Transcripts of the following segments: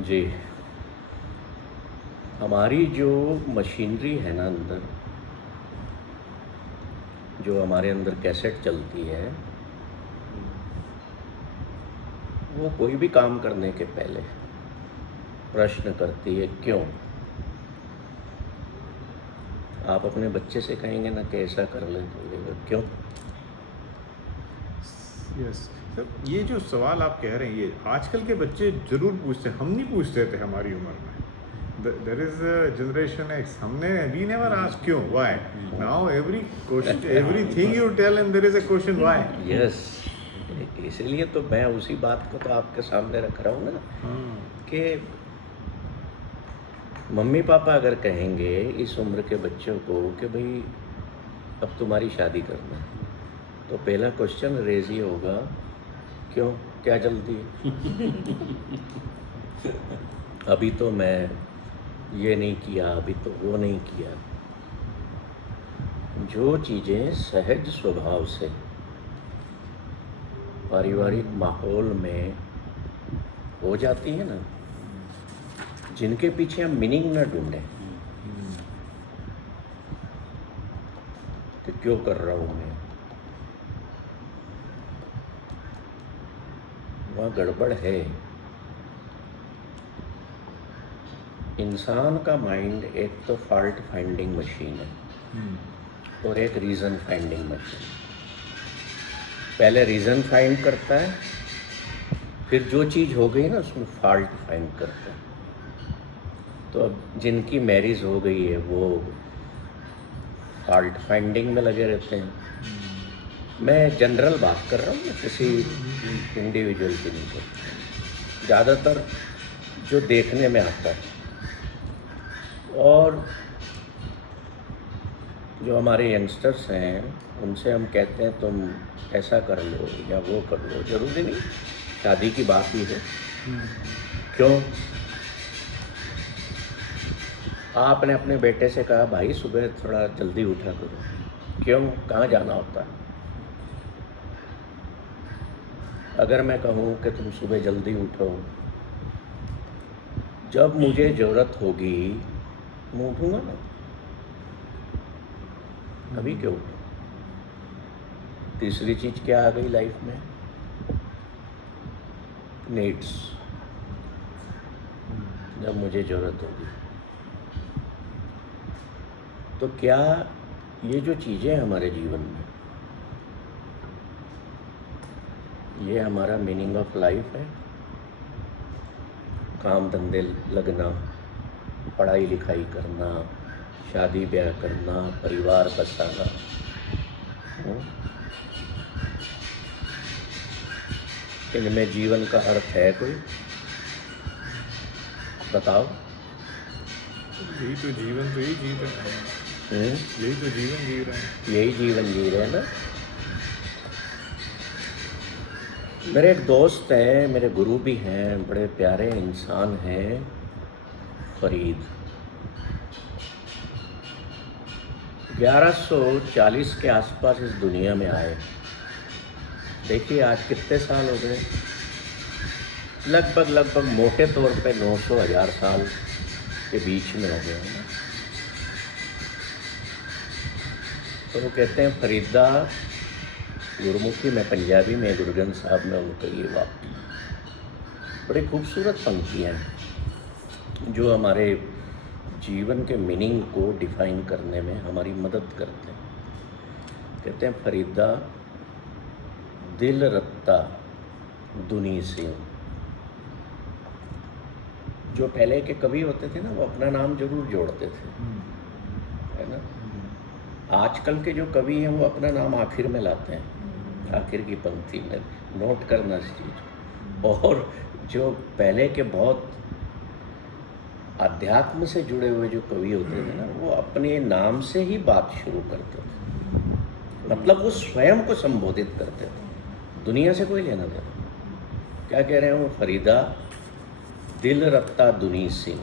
जी, हमारी जो मशीनरी है ना अंदर, जो हमारे अंदर कैसेट चलती है, वो कोई भी काम करने के पहले प्रश्न करती है क्यों। आप अपने बच्चे से कहेंगे ना कि ऐसा कर ले, तो बोलेगा क्यों। यस सर, ये जो सवाल आप कह रहे हैं ये आजकल के बच्चे जरूर पूछते हैं, हम नहीं पूछते थे हमारी उम्र में। देयर इज जनरेशन एक्स, हमने वी नेवर आस्क क्यों, why. Now every question, everything you tell and there is a question why. Yes, इसलिए तो मैं उसी बात को तो आपके सामने रख रहा हूँ ना कि मम्मी पापा अगर कहेंगे इस उम्र के बच्चों को कि भाई अब तुम्हारी शादी करना है, तो पहला क्वेश्चन रेज ही होगा क्यों, क्या जल्दी है। अभी तो मैं ये नहीं किया, अभी तो वो नहीं किया। जो चीज़ें सहज स्वभाव से पारिवारिक माहौल में हो जाती हैं ना, जिनके पीछे हम मीनिंग ना ढूंढें कि क्यों कर रहा हूँ मैं, वहाँ गड़बड़ है। इंसान का माइंड एक तो फॉल्ट फाइंडिंग मशीन है और एक रीज़न फाइंडिंग मशीन। पहले रीज़न फाइंड करता है, फिर जो चीज़ हो गई ना उसमें फॉल्ट फाइंड करता है। तो अब जिनकी मैरिज हो गई है वो फॉल्ट फाइंडिंग में लगे रहते हैं। मैं जनरल बात कर रहा हूँ, मैं किसी इंडिविजुअल की नहीं करता। ज़्यादातर जो देखने में आता है, और जो हमारे यंगस्टर्स हैं उनसे हम कहते हैं तुम ऐसा कर लो या वो कर लो, ज़रूरी नहीं शादी की बात ही है। क्यों? आपने अपने बेटे से कहा भाई सुबह थोड़ा जल्दी उठा करो, क्यों, कहाँ जाना होता है। अगर मैं कहूँ कि तुम सुबह जल्दी उठो, जब मुझे ज़रूरत होगी मैं उठूँगा ना, अभी क्यों उठूँ। तीसरी चीज़ क्या आ गई लाइफ में, नीड्स, जब मुझे ज़रूरत होगी। तो क्या ये जो चीज़ें हमारे जीवन में, ये हमारा मीनिंग ऑफ लाइफ है। काम धंधे लगना, पढ़ाई लिखाई करना, शादी ब्याह करना, परिवार बसाना, इनमें जीवन का अर्थ है कोई, बताओ। यही तो जीवन, तो यही जी रहे हैं, यही तो जीवन जी रहे हैं, यही जीवन जी रहे हैं ना। मेरे एक दोस्त हैं, मेरे गुरु भी हैं, बड़े प्यारे इंसान हैं, फरीद। 1140 के आसपास इस दुनिया में आए। देखिए आज कितने साल हो गए, लगभग मोटे तौर पे 900-1000 साल के बीच में हो गए हैं ना। तो वो कहते हैं फरीदा, गुरुमुखी में पंजाबी में गुरुजन साहब में उनका ये वाक्य, बड़ी खूबसूरत पंक्तियाँ हैं जो हमारे जीवन के मीनिंग को डिफाइन करने में हमारी मदद करते हैं। कहते हैं फरीदा, दिल रत्ता दुनी सिंह। जो पहले के कवि होते थे ना, वो अपना नाम जरूर जोड़ते थे, है ना। आजकल के जो कवि हैं वो अपना नाम आखिर में लाते हैं, आखिर की पंक्ति में। नोट करना इस चीज़। और जो पहले के बहुत अध्यात्म से जुड़े हुए जो कवि होते थे ना, वो अपने नाम से ही बात शुरू करते थे, मतलब वो स्वयं को संबोधित करते थे, दुनिया से कोई लेना देना। क्या कह रहे हैं वो, फरीदा दिल रत्ता दुनी सिंह,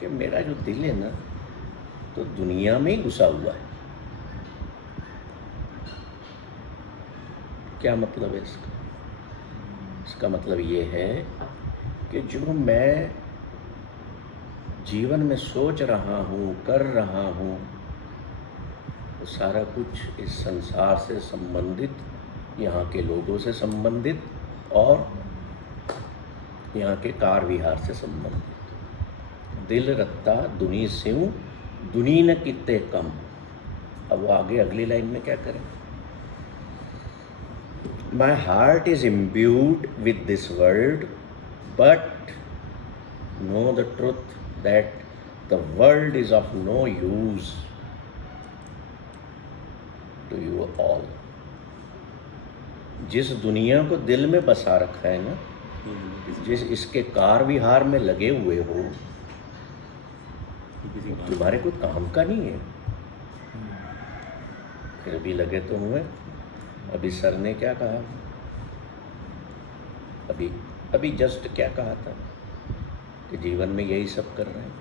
कि मेरा जो दिल है ना तो दुनिया में ही घुसा हुआ है। क्या मतलब है इसका? इसका मतलब ये है कि जो मैं जीवन में सोच रहा हूँ, कर रहा हूँ, वो सारा कुछ इस संसार से संबंधित, यहाँ के लोगों से संबंधित और यहाँ के कार विहार से संबंधित। दिल रत्ता दुनी स्यूं, दुनी न कित्ते कम। अब वो आगे अगली लाइन में क्या करें? My heart is imbued with this world, but know the truth that the world is of no use to you all. जिस दुनिया को दिल में बसा रखा है ना, जिस इसके कार विहार में लगे हुए हो, तुम्हारे कोई काम का नहीं है। फिर भी लगे तो हुए। अभी सर ने क्या कहा, अभी जस्ट क्या कहा था कि जीवन में यही सब कर रहे हैं।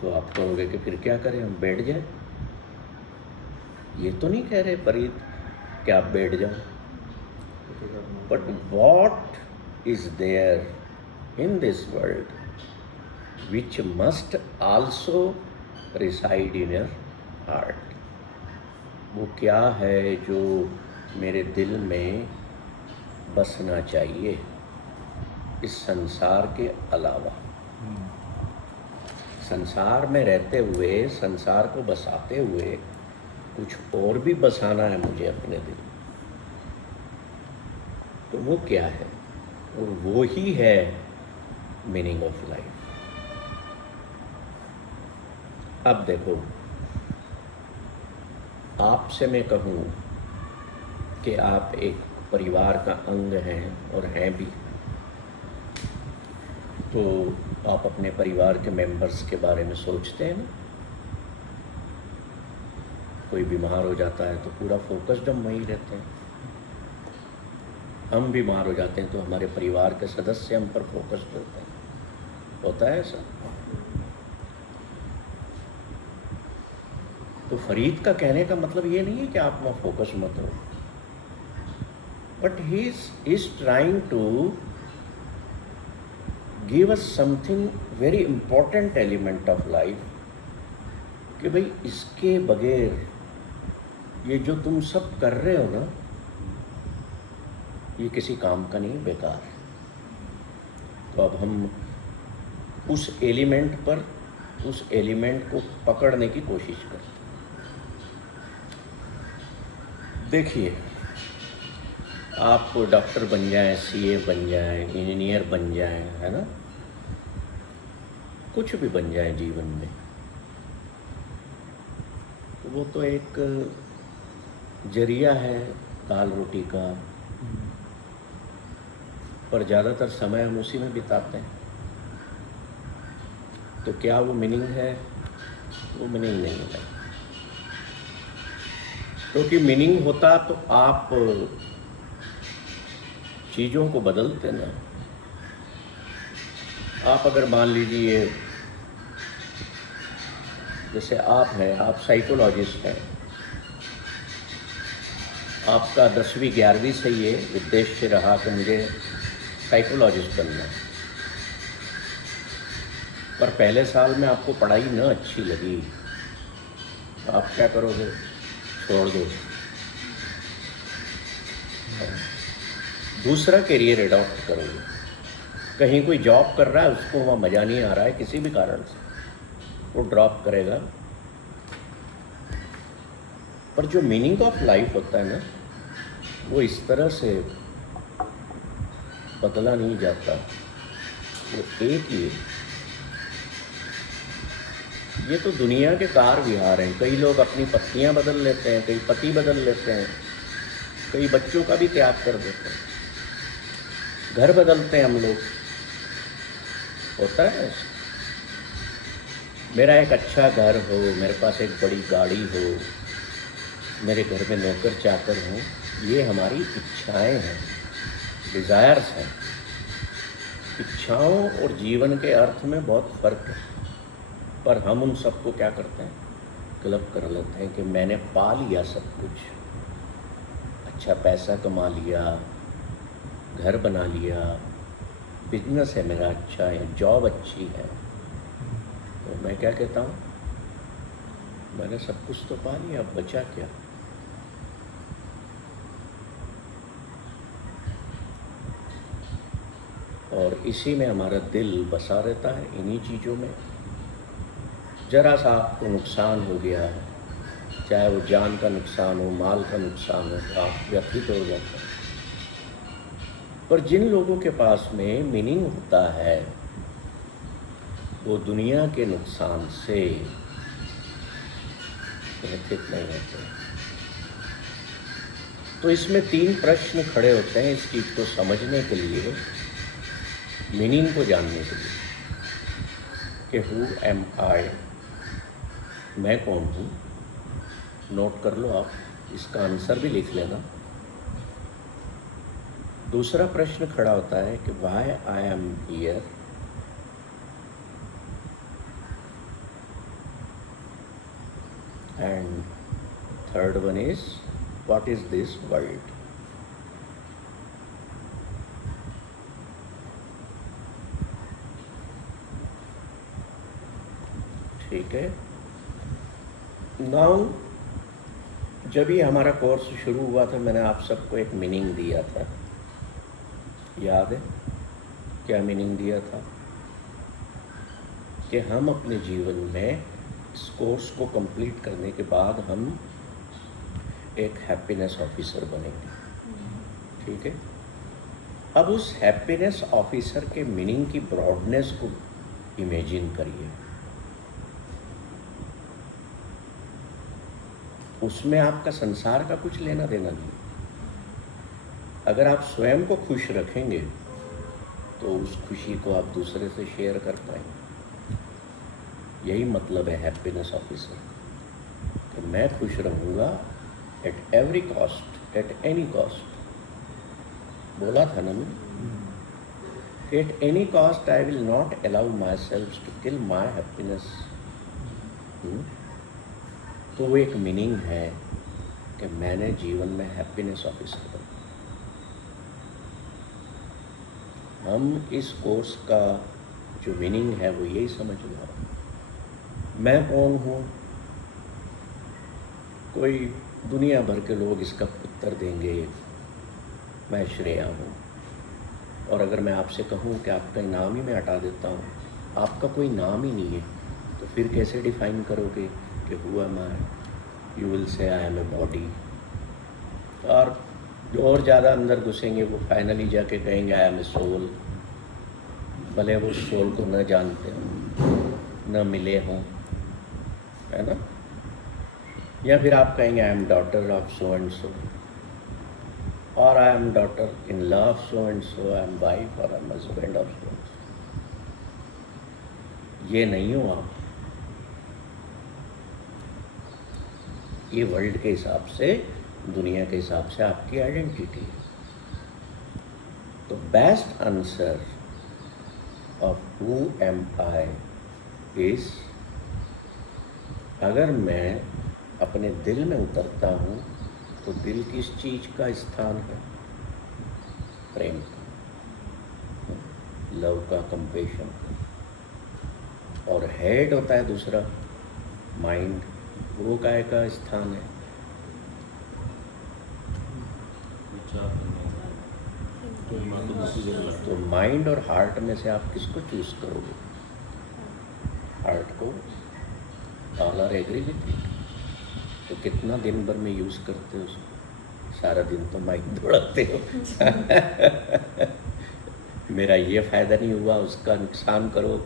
तो आप कहोगे कि फिर क्या करें, हम बैठ जाएं? ये तो नहीं कह रहे फरीद कि आप बैठ जाओ, but what is there in this world which must also reside in your heart. वो क्या है जो मेरे दिल में बसना चाहिए इस संसार के अलावा। संसार में रहते हुए, संसार को बसाते हुए कुछ और भी बसाना है मुझे अपने दिल। तो वो क्या है? और वो ही है मीनिंग ऑफ लाइफ। अब देखो, आपसे मैं कहूँ कि आप एक परिवार का अंग हैं और हैं भी, तो आप अपने परिवार के मेंबर्स के बारे में सोचते हैं ना। कोई बीमार हो जाता है तो पूरा फोकस्ड हम वहीं रहते हैं। हम बीमार हो जाते हैं तो हमारे परिवार के सदस्य हम पर फोकस्ड रहते हैं। होता है ऐसा? तो फरीद का कहने का मतलब ये नहीं है कि आप वहाँ फोकस मत हो, but he is trying to give us something very important element of life, कि भाई इसके बगैर ये जो तुम सब कर रहे हो ना, ये किसी काम का नहीं, बेकार। तो अब हम उस एलिमेंट पर, उस एलिमेंट को पकड़ने की कोशिश करते हैं। देखिए, आप डॉक्टर बन जाएं, सीए बन जाएं, इंजीनियर बन जाएं, है ना, कुछ भी बन जाएं जीवन में, तो वो तो एक जरिया है दाल रोटी का, पर ज़्यादातर समय हम उसी में बिताते हैं। तो क्या वो मीनिंग है? वो मीनिंग नहीं है। क्योंकि मीनिंग होता तो आप चीज़ों को बदलते ना। आप अगर मान लीजिए, जैसे आप हैं, आप साइकोलॉजिस्ट हैं, आपका 10वीं 11वीं से ये उद्देश्य रहा कि मुझे साइकोलॉजिस्ट बनना है, पर पहले साल में आपको पढ़ाई न अच्छी लगी, तो आप क्या करोगे? छोड़ दो, दूसरा करियर एडॉप्ट करोगे। कहीं कोई जॉब कर रहा है, उसको वहाँ मज़ा नहीं आ रहा है किसी भी कारण से, वो ड्रॉप करेगा। पर जो मीनिंग ऑफ लाइफ होता है ना, वो इस तरह से बदला नहीं जाता, वो एक ही है। ये तो दुनिया के कार विहार हैं। कई लोग अपनी पत्नियां बदल लेते हैं, कई पति बदल लेते हैं, कई बच्चों का भी त्याग कर देते हैं, घर बदलते हैं हम लोग। होता है ऐसा। मेरा एक अच्छा घर हो, मेरे पास एक बड़ी गाड़ी हो, मेरे घर में नौकर चाकर हों, ये हमारी इच्छाएं हैं, डिज़ायर्स हैं। इच्छाओं और जीवन के अर्थ में बहुत फ़र्क है, पर हम उन सबको क्या करते हैं? क्लब कर लेते हैं कि मैंने पा लिया सब कुछ। अच्छा अच्छा पैसा कमा लिया, घर बना लिया, बिजनेस है मेरा अच्छा है, जॉब अच्छी है, तो मैं क्या कहता हूँ, मैंने सब कुछ तो पा लिया, अब बचा क्या। और इसी में हमारा दिल बसा रहता है, इन्हीं चीज़ों में। जरा सा आपको नुकसान हो गया, चाहे वो जान का नुकसान हो, माल का नुकसान हो, तो आप व्यथित हो जाते हैं। पर जिन लोगों के पास में मीनिंग होता है, वो दुनिया के नुकसान से व्यथित नहीं होते। तो इसमें 3 प्रश्न खड़े होते हैं इस चीज़ को समझने के लिए, मीनिंग को जानने के लिए, कि हु एम आई, मैं कौन हूँ। नोट कर लो आप, इसका आंसर भी लिख लेना। दूसरा प्रश्न खड़ा होता है कि why I am here, and third one is what is this world. ठीक है। नाउ जब ही हमारा कोर्स शुरू हुआ था, मैंने आप सबको एक मीनिंग दिया था, याद है क्या मीनिंग दिया था? कि हम अपने जीवन में इस कोर्स को कंप्लीट करने के बाद हम एक हैप्पीनेस ऑफिसर बनेंगे। ठीक है। अब उस हैप्पीनेस ऑफिसर के मीनिंग की ब्रॉडनेस को इमेजिन करिए। उसमें आपका संसार का कुछ लेना देना नहीं। अगर आप स्वयं को खुश रखेंगे तो उस खुशी को आप दूसरे से शेयर कर पाएंगे। यही मतलब है हैप्पीनेस ऑफिसर, कि मैं खुश रहूँगा at every cost, at any cost. बोला था ना मैं, at any cost I will not allow myself to kill my happiness. तो वो एक मीनिंग है कि मैंने जीवन में हैप्पीनेस ऑफिसर बना। हम इस कोर्स का जो मीनिंग है वो यही समझ लो। मैं कौन हूँ? कोई दुनिया भर के लोग इसका उत्तर देंगे, मैं श्रेया हूँ। और अगर मैं आपसे कहूँ कि आपका नाम ही मैं हटा देता हूँ, आपका कोई नाम ही नहीं है, तो फिर कैसे डिफाइन करोगे कि who am I? You will say I am a body. और जो और ज़्यादा अंदर घुसेंगे वो फाइनली जाके कहेंगे आई एम ए सोल। भले वो सोल को न जानते हों, न मिले हों, है ना। या फिर आप कहेंगे I am daughter of so and so, और I am daughter in love so and so, I am wife और I am husband of so and so. ये नहीं हो आप। ये वर्ल्ड के हिसाब से, दुनिया के हिसाब से आपकी आइडेंटिटी है। तो best answer of who am I is, अगर मैं अपने दिल में उतरता हूँ तो दिल किस चीज़ का स्थान है? प्रेम का, लव का, कंपेशन का। और हेड होता है दूसरा, माइंड, वो काय का स्थान है? तो माइंड और हार्ट में से आप किसको चूज करोगे? हार्ट को। All are agree with it. तो कितना दिन भर में यूज़ करते हो उसको? सारा दिन तो माइंड दौड़ाते हो। मेरा ये फ़ायदा नहीं हुआ, उसका नुकसान करो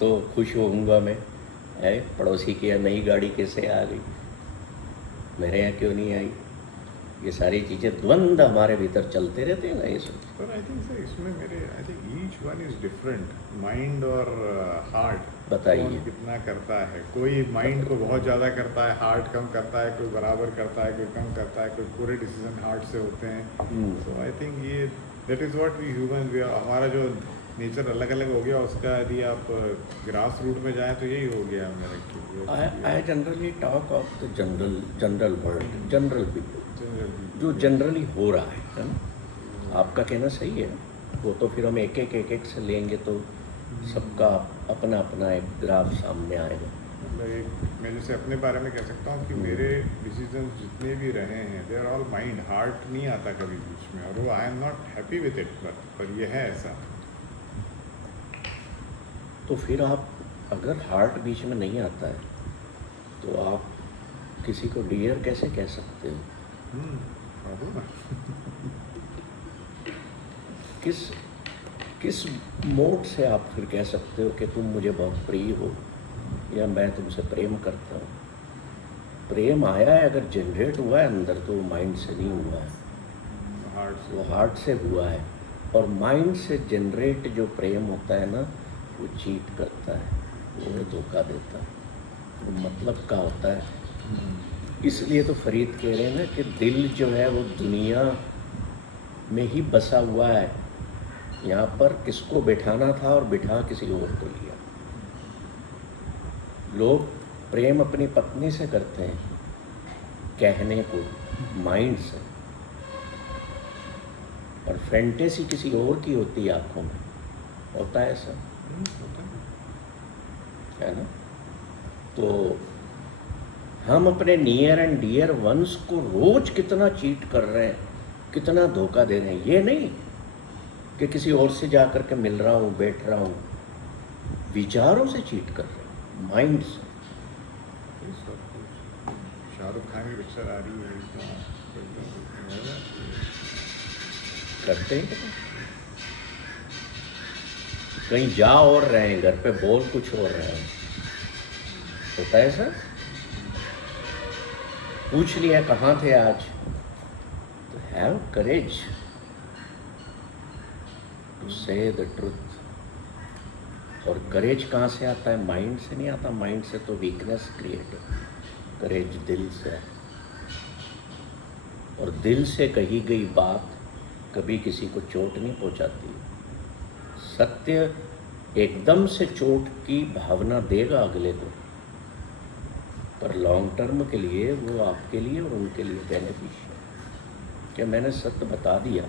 तो खुश होऊंगा मैं। है पड़ोसी की नई गाड़ी कैसे आ गई, मेरे यहाँ क्यों नहीं आई? ये सारी चीज़ें, द्वंद हमारे भीतर चलते रहते हैं ना ये सब। पर आई थिंक सर इसमें मेरे I think each one is different, mind और हार्ट। बताइए। कितना करता है? कोई माइंड को बहुत ज़्यादा करता है, हार्ट कम करता है, कोई बराबर करता है, कोई कम करता है, कोई पूरे डिसीजन हार्ट से होते हैं। सो आई थिंक ये that is what we human, हमारा जो नेचर अलग अलग हो गया उसका। यदि आप ग्रास रूट में जाएं तो यही हो गया मेरा। I generally talk of the general world, general people. General जो जनरली हो रहा है ना। आपका कहना सही है, वो तो फिर हम एक एक से लेंगे तो सबका अपना अपना एक ग्राफ सामने आएगा। मतलब एक मैं जैसे अपने बारे में कह सकता हूँ कि मेरे डिसीजन जितने भी रहे हैं they are all mind, heart नहीं आता कभी बीच में, और वो I am not happy with it, पर ये है ऐसा। तो फिर आप अगर हार्ट बीच में नहीं आता है तो आप किसी को डियर कैसे कह सकते हो? प्रॉब्लम है। किस मोड से आप फिर कह सकते हो कि तुम मुझे बहुत प्रिय हो या मैं तुमसे प्रेम करता हूँ? प्रेम आया है, अगर जनरेट हुआ है अंदर, तो माइंड से नहीं हुआ है, हार्ट से। वो हार्ट से हुआ है। और माइंड से जनरेट जो प्रेम होता है ना, वो चीट करता है, वो धोखा देता है, वो मतलब का होता है। इसलिए तो फरीद कह रहे हैं ना कि दिल जो है वो दुनिया में ही बसा हुआ है, यहाँ पर किसको बैठाना था और बिठा किसी और को लिया। लोग प्रेम अपनी पत्नी से करते हैं कहने को माइंड से, और फैंटेसी किसी और की होती है आंखों में। होता है ऐसा, है ना? तो हम अपने नियर एंड डियर वंस को रोज कितना चीट कर रहे हैं, कितना धोखा दे रहे हैं। ये नहीं कि किसी और से जा कर के मिल रहा हूँ, बैठ रहा हूँ, विचारों से चीट कर रहे हैं, माइंड से। शाहरुख खान की पिक्चर आ रही है, करते हैं कहीं जा और रहे हैं, घर पे बोल कुछ और रहे हैं। होता है सर, पूछ लिया कहाँ थे आज, तो हैव करेज टू से द ट्रुथ। और करेज कहाँ से आता है? माइंड से नहीं आता। माइंड से तो वीकनेस क्रिएट है, करेज दिल से है। और दिल से कही गई बात कभी किसी को चोट नहीं पहुंचाती। सत्य एकदम से चोट की भावना देगा अगले को, पर लॉन्ग टर्म के लिए वो आपके लिए और उनके लिए बेनिफिशियल। क्या मैंने सत्य बता दिया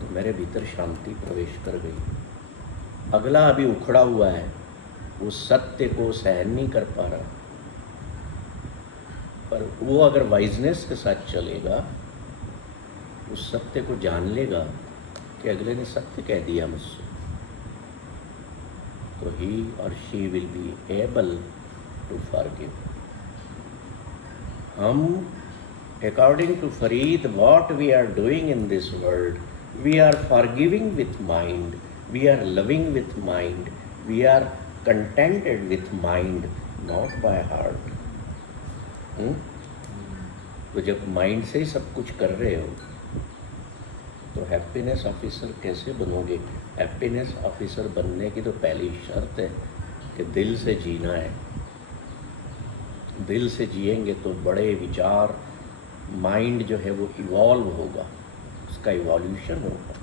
तो मेरे भीतर शांति प्रवेश कर गई। अगला अभी उखड़ा हुआ है, वो सत्य को सहन नहीं कर पा रहा, पर वो अगर वाइजनेस के साथ चलेगा, उस सत्य को जान लेगा कि अगले ने सत्य कह दिया मुझसे, तो ही और she will be able to forgive. हम according to Farid, what we are doing in this world, we are forgiving with mind, we are loving with mind, we are contented with mind, not by heart. तो जब mind से ही सब कुछ कर रहे हो तो हैप्पीनेस ऑफिसर कैसे बनोगे? हैप्पीनेस ऑफिसर बनने की तो पहली शर्त है कि दिल से जीना है। दिल से जिएंगे तो बड़े विचार, माइंड जो है वो इवॉल्व होगा, उसका इवोल्यूशन होगा,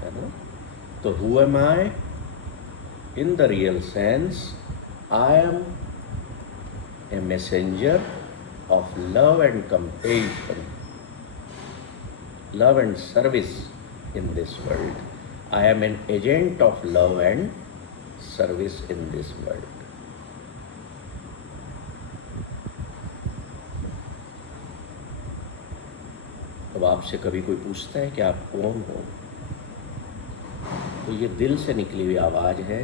है ना? तो who am I in the real sense? I am a messenger of love and compassion, love and service in this world. I am an agent of love and service in this world. अब आपसे कभी कोई पूछता है कि आप कौन हो, तो ये दिल से निकली हुई आवाज़ है,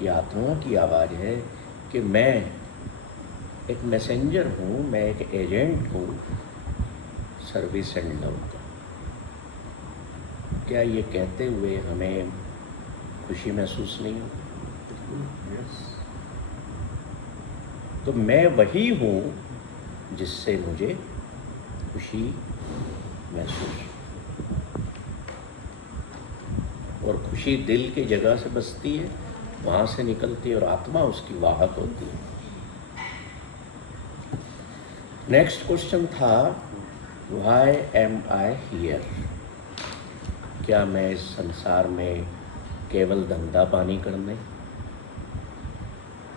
ये आत्मा की आवाज़ है कि मैं एक मैसेंजर हूँ, मैं एक एजेंट हूँ सर्विस एंड लव का। क्या ये कहते हुए हमें खुशी महसूस नहीं होती? तो मैं वही हूँ जिससे मुझे खुशी महसूस, और खुशी दिल की जगह से बसती है, वहाँ से निकलती है और आत्मा उसकी वाहक होती है। नेक्स्ट क्वेश्चन था, व्हाई एम आई हियर? क्या मैं इस संसार में केवल धंधा पानी करने,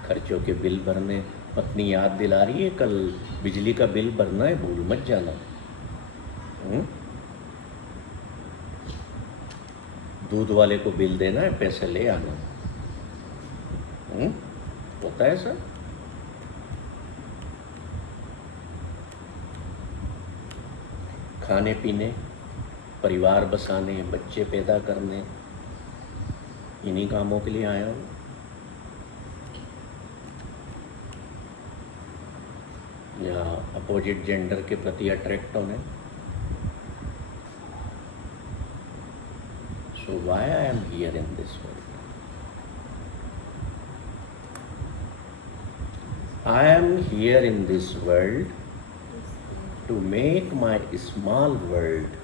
खर्चों के बिल भरने? पत्नी याद दिला रही है कल बिजली का बिल भरना है, भूल मत जाना। हम्म? दूध वाले को बिल देना है, पैसे ले आना। होता है सर। खाने पीने, परिवार बसाने, बच्चे पैदा करने, इन्हीं कामों के लिए आया हूँ। या अपोजिट जेंडर के प्रति अट्रैक्ट होने। So why I am here in this world? I am here in this world to make my small world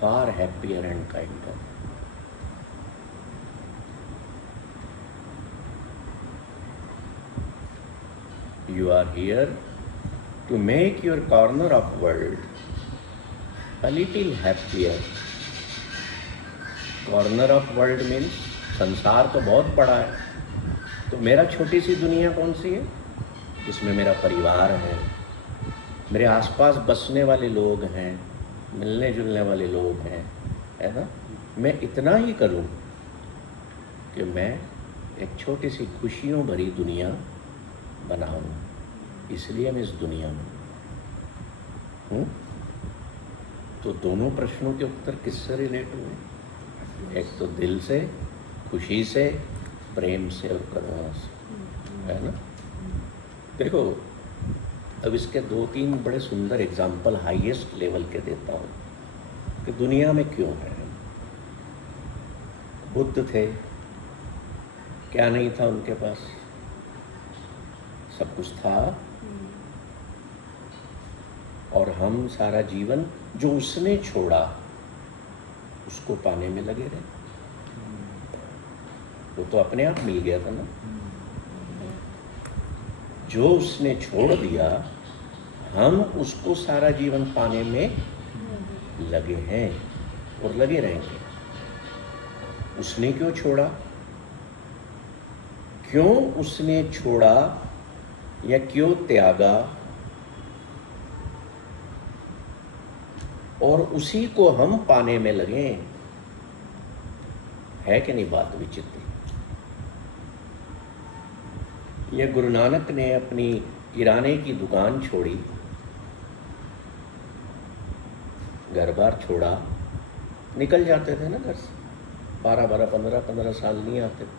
far happier and kinder. You are here to make your corner of world a little happier. Corner of world means संसार तो बहुत बड़ा है, तो मेरा छोटी सी दुनिया कौन सी है? जिसमें मेरा परिवार है, मेरे आसपास बसने वाले लोग हैं, मिलने जुलने वाले लोग हैं, है ना। मैं इतना ही करूं कि मैं एक छोटी सी खुशियों भरी दुनिया बनाऊं, इसलिए मैं इस दुनिया में हूँ। तो दोनों प्रश्नों के उत्तर किससे रिलेट हुए? एक तो दिल से, खुशी से, प्रेम से और करुणा से, है ना। देखो, अब इसके 2-3 बड़े सुंदर एग्जाम्पल हाईएस्ट लेवल के देता हूँ कि दुनिया में क्यों है। बुद्ध थे, क्या नहीं था उनके पास? सब कुछ था। और हम सारा जीवन जो उसने छोड़ा उसको पाने में लगे रहे। वो तो अपने आप मिल गया था ना। जो उसने छोड़ दिया, हम उसको सारा जीवन पाने में लगे हैं और लगे रहेंगे। उसने क्यों छोड़ा? क्यों उसने छोड़ा या क्यों त्यागा? और उसी को हम पाने में लगे। है कि नहीं बात विचित्र? ये गुरु नानक ने अपनी किराने की दुकान छोड़ी, घर बार छोड़ा, निकल जाते थे ना घर से। 12-12, 15-15 साल नहीं आते थे।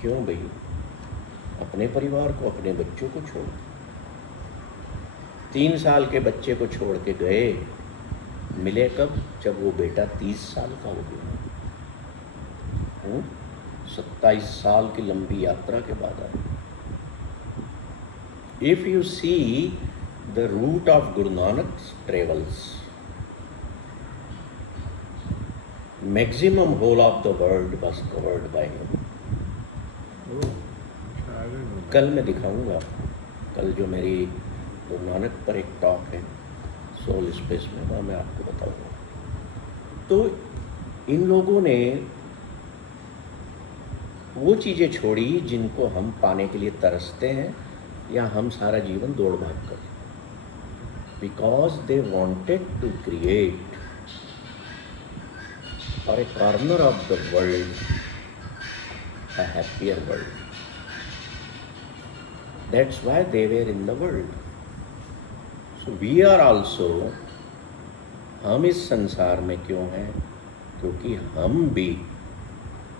क्यों भाई? अपने परिवार को, अपने बच्चों को छोड़। 3 साल के बच्चे को छोड़ के गए, मिले कब? जब वो बेटा 30 साल का हो गया। 27 साल की लंबी यात्रा के बाद आए। If you see the route of Guru Nanak travels, maximum whole of the world was covered by him. कल मैं दिखाऊंगा, कल जो मेरी गुरु नानक पर एक टॉक है सोल स्पेस में, वहाँ मैं आपको बताऊंगा। तो इन लोगों ने वो चीज़ें छोड़ी जिनको हम पाने के लिए तरसते हैं या हम सारा जीवन दौड़ भाग कर, because they wanted to create for a corner of the world a happier world. That's why they were in the world. So we are also, हम इस संसार में क्यों हैं? क्योंकि हम भी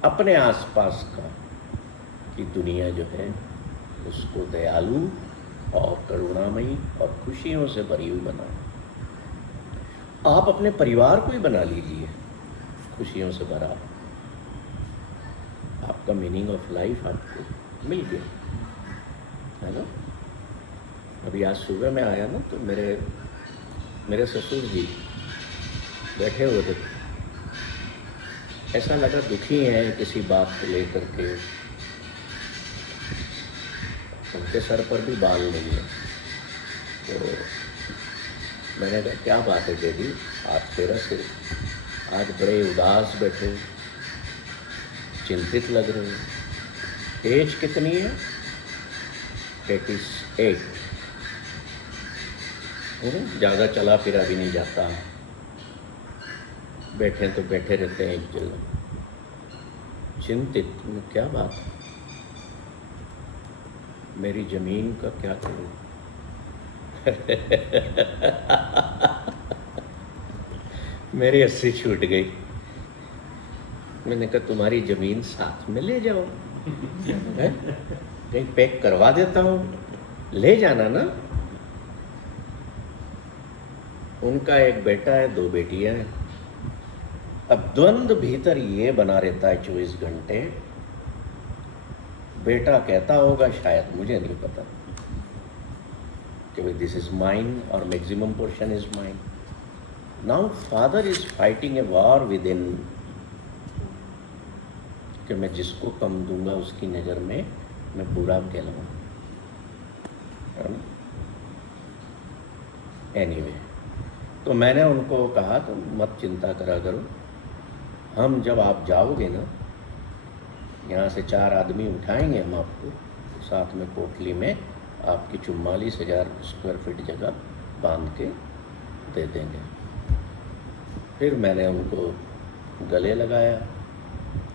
अपने आसपास का की दुनिया जो है उसको दयालु और करुणामयी और खुशियों से भरी हुई बनाएं। आप अपने परिवार को ही बना लीजिए खुशियों से भरा, आपका मीनिंग ऑफ लाइफ आपको मिल गया, है ना। अभी आज सुबह में आया ना, तो मेरे ससुर जी बैठे हुए थे। ऐसा लगा दुखी हैं किसी बात को लेकर के। उनके सर पर भी बाल नहीं है। तो मैंने कहा क्या बात है डैडी, आज तेरा सिर, आज बड़े उदास बैठे, चिंतित लग रहे हैं। एज कितनी है? 88। ज़्यादा चला फिरा भी नहीं जाता, बैठे तो बैठे रहते हैं एक जगह, चिंतित क्या बात है, मेरी ज़मीन का क्या करूं। मेरी अस्सी छूट गई। मैंने कहा तुम्हारी ज़मीन साथ में ले जाओ, हैं? कहीं पैक करवा देता हूँ, ले जाना ना। उनका एक बेटा है, 2 बेटियां हैं। अब द्वंद्व भीतर ये बना रहता है 24 घंटे। बेटा कहता होगा शायद, मुझे नहीं पता, कि भाई दिस इज माइन और maximum portion is mine. Now father is fighting a war with in, कि मैं जिसको कम दूंगा उसकी नज़र में मैं बुरा कहलाऊँ। एनीवे, तो मैंने उनको कहा तो मत चिंता करा करो, हम जब आप जाओगे ना, यहाँ से 4 आदमी उठाएंगे हम आपको, साथ में पोटली में आपकी 44,000 स्क्वायर फीट जगह बांध के दे देंगे। फिर मैंने उनको गले लगाया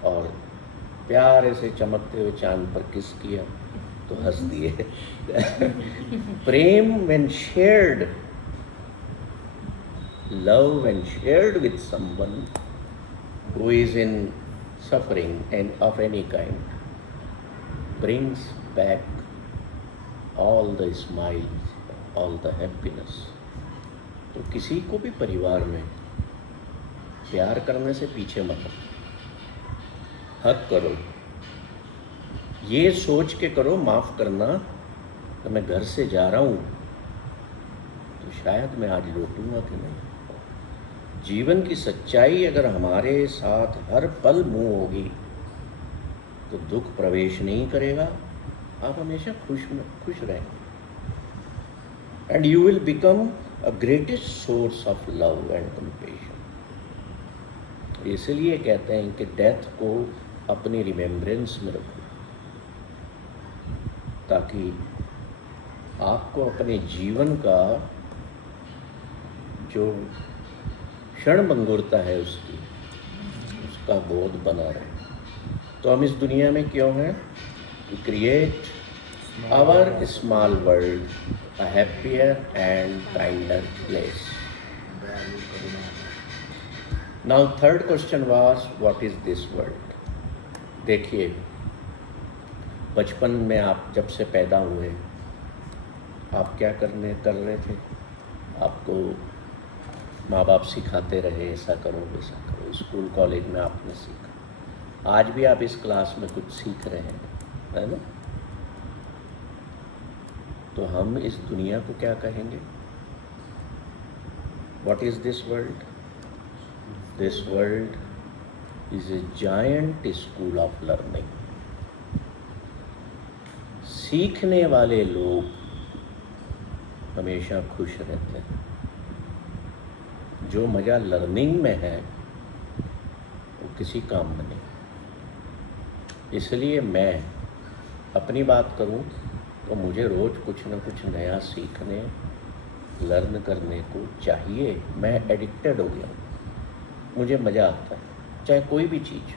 और प्यारे से चमकते हुए चांद पर किस किया तो हंस दिए। प्रेम when shared, love when shared with someone who is in suffering and of any kind brings back all the smiles, all the happiness. तो किसी को भी परिवार में प्यार करने से पीछे मत हटो, हक करो, ये सोच के करो माफ़ करना कि मैं घर से जा रहा हूँ तो शायद मैं आज लौटूंगा कि नहीं। जीवन की सच्चाई अगर हमारे साथ हर पल मुँह होगी तो दुख प्रवेश नहीं करेगा, आप हमेशा खुश रहेंगे। And you will become a greatest source of love and compassion. इसलिए कहते हैं कि डेथ को अपनी रिमेम्बरेंस में रखो, ताकि आपको अपने जीवन का जो क्षण भंगुरता है उसका बोध बना रहे। तो हम इस दुनिया में क्यों हैं? To create our small world a happier and kinder place. Now third question was what is this world. देखिए, बचपन में आप जब से पैदा हुए आप क्या कर रहे थे? आपको माँ बाप सिखाते रहे ऐसा करो वैसा करो, स्कूल कॉलेज में आपने सीखा, आज भी आप इस क्लास में कुछ सीख रहे हैं, है ना? तो हम इस दुनिया को क्या कहेंगे? What is this world? This world is a giant school of learning. सीखने वाले लोग हमेशा खुश रहते हैं। जो मज़ा लर्निंग में है वो किसी काम में नहीं। इसलिए मैं अपनी बात करूं तो मुझे रोज़ कुछ ना कुछ नया सीखने, लर्न करने को चाहिए। मैं एडिक्टेड हो गया हूँ, मुझे मज़ा आता है चाहे कोई भी चीज़।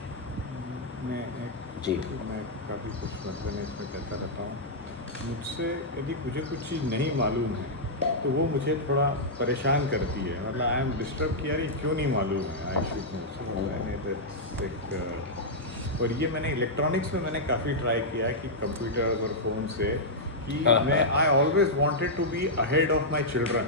जी, मैं काफ़ी कुछ मतलब इसमें कहता रहता हूँ। मुझसे यदि मुझे कुछ चीज़ नहीं मालूम है तो वो मुझे थोड़ा परेशान करती है, मतलब आई एम डिस्टर्ब कि यार ये क्यों नहीं मालूम है, आई शुड नो। मैंने और ये मैंने इलेक्ट्रॉनिक्स में मैंने काफ़ी ट्राई किया है कि कंप्यूटर्स और फ़ोन से कि मैं I always wanted to be ahead of my children.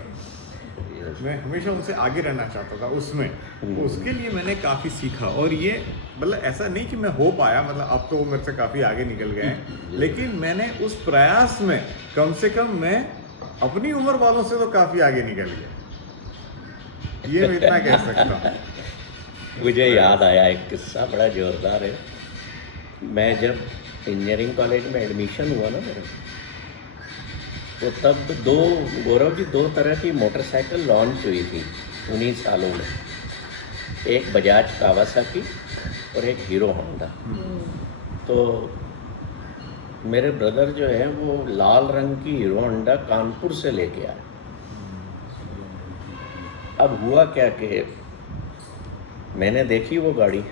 मैं हमेशा उनसे आगे रहना चाहता था उसमें, तो उसके लिए मैंने काफ़ी सीखा। और ये मतलब ऐसा नहीं कि मैं हो पाया, मतलब अब तो वो मेरे से काफ़ी आगे निकल गए हैं, लेकिन मैंने उस प्रयास में कम से कम मैं अपनी उम्र वालों से तो काफ़ी आगे निकल गया, ये मैं इतना कह सकता हूँ। मुझे याद आया एक किस्सा, बड़ा जोरदार है। मैं जब इंजीनियरिंग कॉलेज में एडमिशन हुआ ना मेरा, तो तब गौरव जी 2 तरह की मोटरसाइकिल लॉन्च हुई थी 19 सालों में। एक बजाज कावासाकी और एक हीरो होंडा। तो मेरे ब्रदर जो है वो लाल रंग की हीरो होंडा कानपुर से लेके आए अब हुआ क्या कि मैंने देखी वो गाड़ी,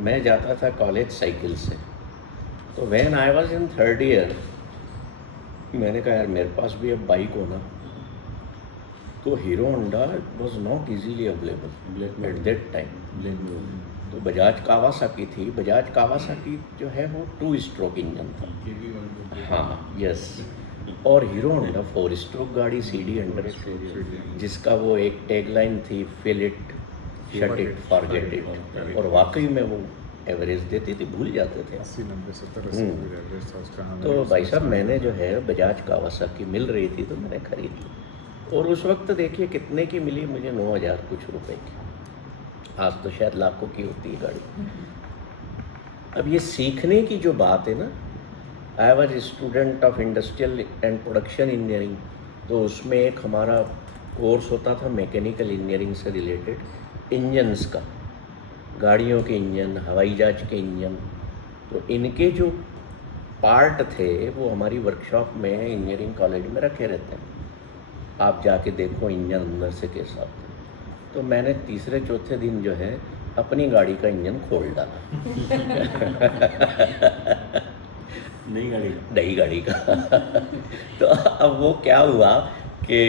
मैं जाता था कॉलेज साइकिल से, तो when I was in 3rd year मैंने कहा यार मेरे पास भी अब बाइक हो ना, तो hero Honda was not easily available at that time. तो बजाज कावासाकी थी, बजाज कावासाकी जो है वो 2 स्ट्रोक इंजन था, हाँ यस, और हीरो होंडा 4 स्ट्रोक गाड़ी CD 100 जिसका वो एक टैगलाइन थी, fill it shut it forget it, और वाकई में वो एवरेज देती थी, भूल जाते थे। 80 90 70 80 एवरेज था उसका। हाँ, तो भाई साहब मैंने जो है बजाज कावासाकी मिल रही थी तो मैंने खरीद ली, और उस वक्त देखिए कितने की मिली मुझे, 9,000 कुछ रुपए की। आज तो शायद लाखों की होती है गाड़ी। अब ये सीखने की जो बात है ना, I was student of industrial and production engineering, तो उसमें एक हमारा कोर्स होता था मैकेनिकल इंजीनियरिंग से रिलेटेड, इंजन्स का, गाड़ियों के इंजन, हवाई जहाज के इंजन। तो इनके जो पार्ट थे वो हमारी वर्कशॉप में इंजीनियरिंग कॉलेज में रखे रहते हैं, आप जाके देखो इंजन अंदर से कैसा होता है। तो मैंने तीसरे चौथे दिन जो है अपनी गाड़ी का इंजन खोल डाला नई गाड़ी का तो अब वो क्या हुआ कि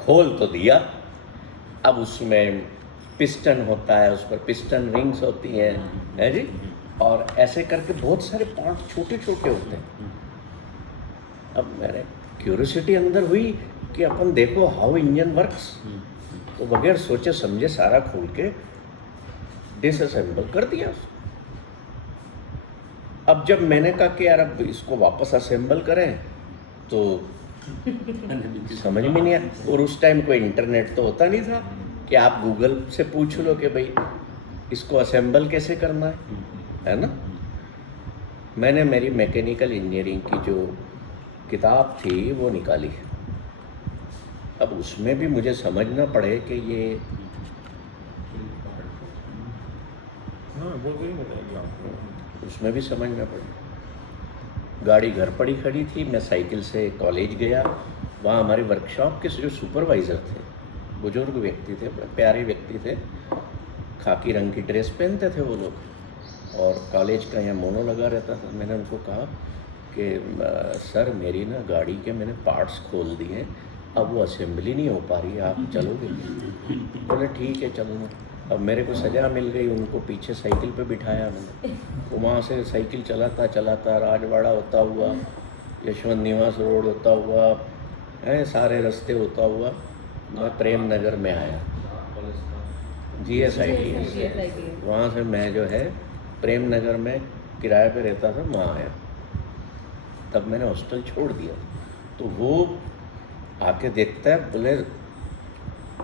खोल तो दिया, अब उसमें पिस्टन होता है, उस पर पिस्टन रिंग्स होती हैं, है जी, और ऐसे करके बहुत सारे पार्ट छोटे छोटे होते हैं। अब मैंने क्यूरियोसिटी अंदर हुई कि अपन देखो हाउ इंजन वर्क्स, तो बगैर सोचे समझे सारा खोल के डिसअसेंबल कर दिया उसको। अब जब मैंने कहा कि यार अब इसको वापस असेंबल करें तो समझ में नहीं आया, और उस टाइम कोई इंटरनेट तो होता नहीं था कि आप गूगल से पूछ लो कि भाई इसको असेंबल कैसे करना है ना। मैंने मेरी मैकेनिकल इंजीनियरिंग की जो किताब थी वो निकाली, अब उसमें भी मुझे समझना पड़े कि ये उसमें भी समझना पड़े। गाड़ी घर पड़ी खड़ी थी, मैं साइकिल से कॉलेज गया, वहाँ हमारे वर्कशॉप के जो सुपरवाइज़र थे, बुजुर्ग व्यक्ति थे, बड़े प्यारे व्यक्ति थे, खाकी रंग की ड्रेस पहनते थे वो लोग, और कॉलेज का यहाँ मोनो लगा रहता था। मैंने उनको कहा कि सर मेरी ना गाड़ी के मैंने पार्ट्स खोल दिए हैं, अब वो असेंबली नहीं हो पा रही है, आप चलोगे? बोले ठीक है चलूँगा। अब मेरे को सज़ा मिल गई, उनको पीछे साइकिल पे बिठाया मैंने, वो वहाँ से साइकिल चलाता चलाता राजवाड़ा होता हुआ, यशवंत निवास रोड होता हुआ, है सारे रास्ते होता हुआ मैं प्रेम नगर में आया, GSIT, वहाँ से मैं जो है प्रेम नगर में किराए पे रहता था, वहाँ आया। तब मैंने हॉस्टल छोड़ दिया, तो वो आके देखता है, बोले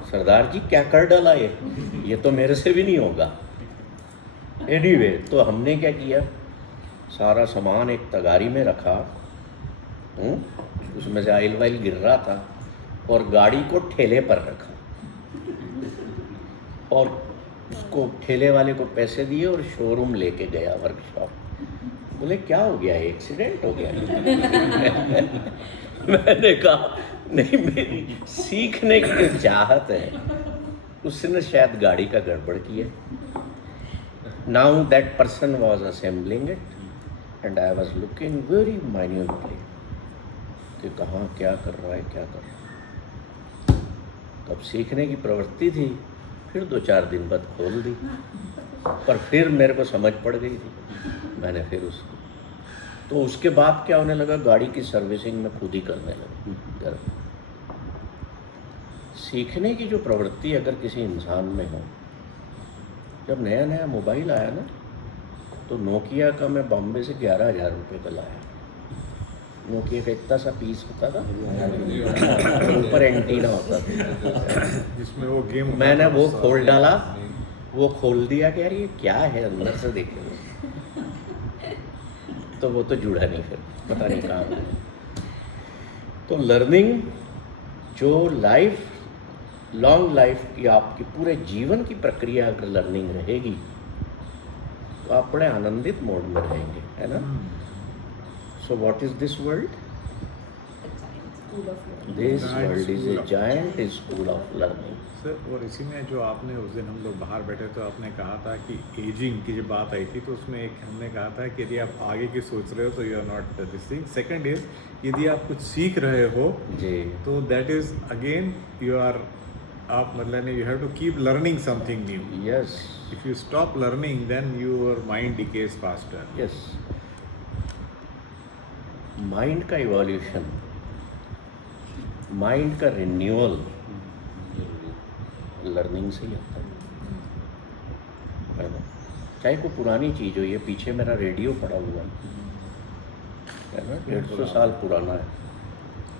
सरदार जी क्या कर डाला ये तो मेरे से भी नहीं होगा। एनीवे, तो हमने क्या किया, सारा सामान एक तगारी में रखा, उसमें से ऑयल वाइल गिर रहा था, और गाड़ी को ठेले पर रखा, और उसको ठेले वाले को पैसे दिए और शोरूम लेके गया वर्कशॉप। बोले क्या हो गया, एक्सीडेंट हो गया? मैंने कहा नहीं, मेरी सीखने की जो चाहत है उसने शायद गाड़ी का गड़बड़ किया। Now that person was assembling it and I was looking very minutely कि कहाँ क्या कर रहा है, क्या कर रहा है। तब सीखने की प्रवृत्ति थी, फिर 2-4 दिन बाद खोल दी, पर फिर मेरे को समझ पड़ गई थी, मैंने फिर उसको, तो उसके बाद क्या होने लगा, गाड़ी की सर्विसिंग में खुद ही करने लगा। सीखने की जो प्रवृत्ति अगर किसी इंसान में हो, जब नया नया मोबाइल आया ना, तो नोकिया का मैं बॉम्बे से 11,000 रुपये का लाया। नोकिया का इतना सा पीस होता था, ऊपर एंटीना होता था, जिसमें वो गेम, मैंने वो खोल डाला, वो खोल दिया कि यार ये क्या है, अंदर से देखे तो वो तो जुड़ा नहीं, फिर पता नहीं कहाँ। तो लर्निंग जो लाइफ लॉन्ग लाइफ की, आपकी पूरे जीवन की प्रक्रिया अगर लर्निंग रहेगी तो आप बड़े आनंदित मोड में रहेंगे, है ना। So what is this world? School of learning. This Giant world is school A of- giant school of learning. Sir, और इसी में जो आपने उस दिन हम लोग बाहर बैठे तो आपने कहा था कि एजिंग की जब बात आई थी तो उसमें एक हमने कहा था कि यदि आप आगे की सोच रहे हो तो you are not this thing. Second is यदि आप कुछ सीख रहे हो जी तो that is again you are आप मतलब you have to keep learning something new. Yes if you stop learning then your mind decays faster. Yes, mind का इवोल्यूशन, माइंड का रिन्यूअल लर्निंग से ही होता है ना। चाहे कोई पुरानी चीज़ हो, ये पीछे मेरा रेडियो पड़ा हुआ है ना, 150 साल पुराना है,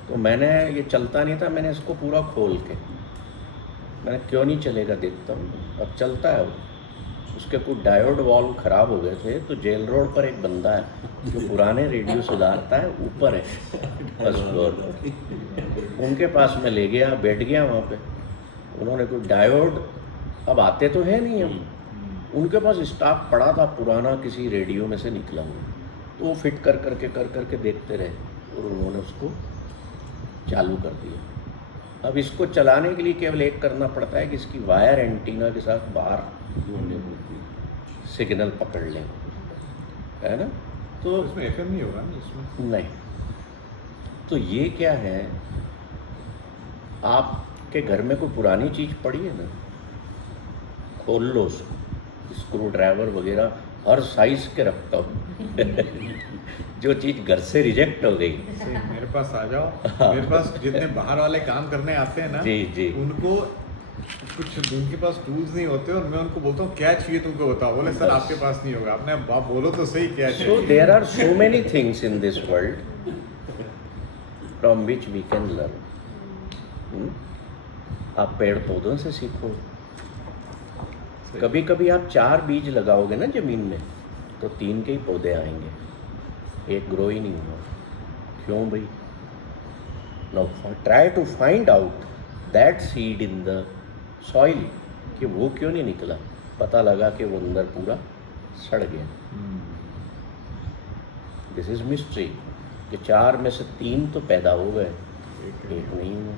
तो मैंने ये चलता नहीं था, मैंने इसको पूरा खोल के, मैंने क्यों नहीं चलेगा देखता हूँ, अब चलता है वो। उसके कुछ डायोड वॉल्व ख़राब हो गए थे, तो जेल रोड पर एक बंदा है जो पुराने रेडियो सुधारता है, ऊपर है फर्स्ट फ्लोर पर, उनके पास मैं ले गया, बैठ गया वहाँ पे। उन्होंने कोई डायोड, अब आते तो है नहीं हम, उनके पास स्टॉक पड़ा था पुराना, किसी रेडियो में से निकला हुआ, तो वो फिट कर करके देखते रहे और उन्होंने उसको चालू कर दिया। अब इसको चलाने के लिए केवल एक करना पड़ता है कि इसकी वायर एंटीना के साथ बाहर सिग्नल पकड़ लें, है ना। तो इसमें एफएम नहीं होगा ना इसमें? नहीं, तो ये क्या है, आपके घर में कोई पुरानी चीज़ पड़ी है ना, खोल लो उसको, स्क्रू ड्राइवर वगैरह हर साइज के रखता हूँ जो चीज़ घर से रिजेक्ट हो गई, मेरे पास आ जाओ। मेरे पास जितने बाहर वाले काम करने आते हैं ना, जी जी, उनको कुछ उनके पास टूल्स नहीं होते और मैं उनको बोलता हूँ क्या चाहिए तुमको बताओ, बोले सर आपके पास नहीं होगा। आपने आप बोलो तो सही क्या सो चाहिए। There are so many things in this world from which we can learn. आप पेड़ पौधों से सीखो, कभी कभी आप 4 बीज लगाओगे ना ज़मीन में, तो 3 के ही पौधे आएंगे, एक ग्रो ही नहीं हुआ। क्यों भाई? Now try to find out that seed in the soil, कि वो क्यों नहीं निकला। पता लगा कि वो अंदर पूरा सड़ गया। दिस इज मिस्ट्री, कि 4 में से 3 तो पैदा हो गए, एक नहीं हुआ।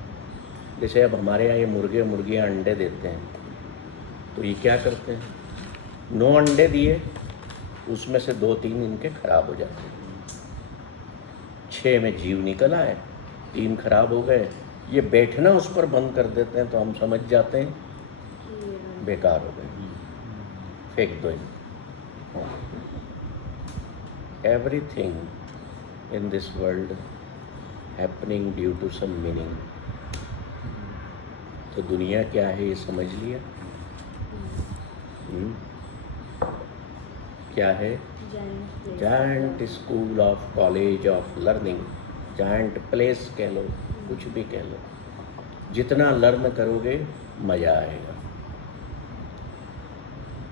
जैसे अब हमारे यहाँ ये मुर्गे मुर्गियाँ अंडे देते हैं, तो ये क्या करते हैं, 9 अंडे दिए, उसमें से 2-3 इनके खराब हो जाते हैं, 6 में जीव निकल आए, 3 खराब हो गए। ये बैठना उस पर बंद कर देते हैं, तो हम समझ जाते हैं बेकार हो गए, फेंक दो इनको। Everything in this world happening due to some meaning. तो दुनिया क्या है ये समझ लिया? क्या है? Giant school of college of learning, giant place कह लो, कुछ भी कह लो। जितना लर्न करोगे मज़ा आएगा।